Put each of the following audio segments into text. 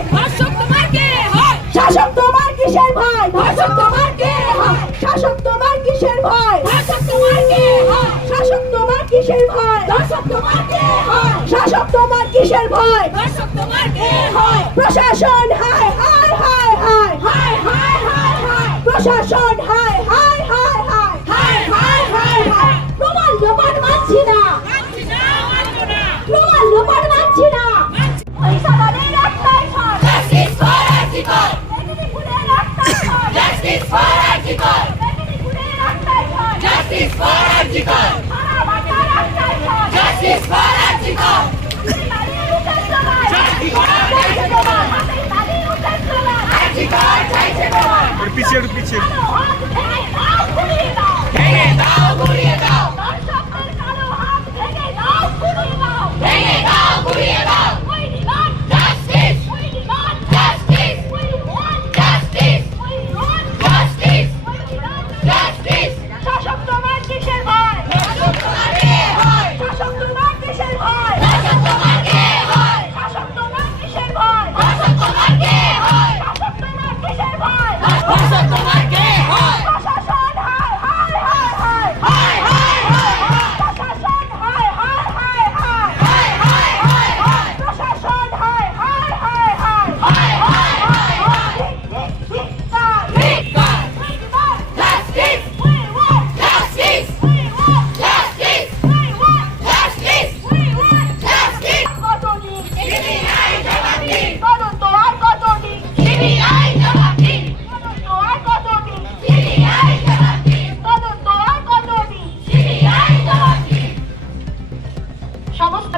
ভয়? ধর্ষক তোমার কে হয়? শাসক তোমার কিসের ভয়? ধর্ষক তোমার কে হয়? শাসক তোমার কিসের ভয়? ধর্ষক তোমার কে হয়? শাসক তোমার কিসের ভয়? ধর্ষক তোমার কে হয়? শাসক তোমার কিসের ভয়? ধর্ষক তোমার কে হয়? প্রশাসন হায় হায় হায় হায় হায় হায় হায় হায় প্রশাসন হায় হায় হায় হায় হায় হায় হায় হায় প্রমাণ লোপাট মানছি না, প্রমাণ লোপাট মানছি না। পয়সাদারের একটাই ভয়, জাস্টিস ফর আর্টিকেল, মেদিনীপুরের একটাই ভয়, জাস্টিস ফর আর্টিকেল, মেদিনীপুরের একটাই ভয়, জাস্টিস ফর আর্টিকেল, সারা বাংলার একটাই ভয়, জাস্টিস ফর আর্টিকেল। পিছিয়ে পিছিয়ে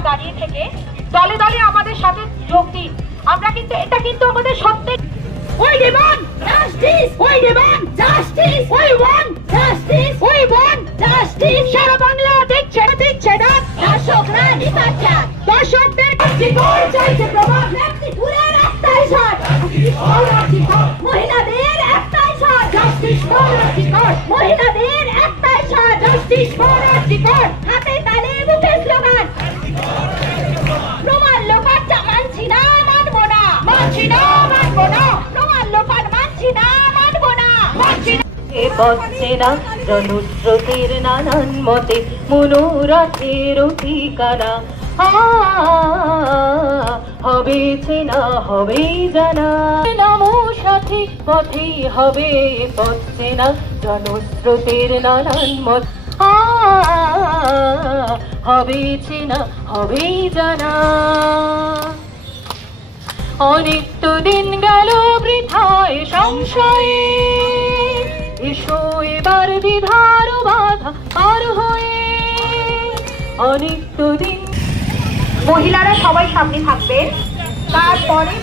দাঁড়িয়ে থেকে দলে দলে আমাদের সাথে যোগ দিন। আমরা কিন্তু এটা কিন্তু আমাদের সত্যি We demand justice! We demand justice! We want justice! We want justice! সারা বাংলা দেখছে না দর্শকরা নিপাচ্ছা দর্শকদের জীবন চাইছে প্রভাব মেদিনীপুরের একটাই সার মহিলাদের একটাই সার জাস্টিস ফর আর্টিকেল মহিলাদের একটাই সার জাস্টিস ফর আর্টিকেল হাতে তালে মুখে স্লোগান প্রমাণ লোপাট মানছি না মানবো না মানছি না মানবো না প্রমাণ লোপাট মানছি না মানবো না মানছি না পাচ্ছে না জনস্রোতের নানান মতে মনোরথের ঠিকানা হবেছে না হবেই জানা নামো সঠিক পথেই হবে পাচ্ছে না জনস্রোতের নানান মত হবেছে না হবেই জানা অনেক তো দিন গেল বৃথায় সংশয়ে এসো এবার বিধার বাধা পার হয়ে অনেক তো দিন মহিলারা সবাই সামনে থাকবেন তারপরে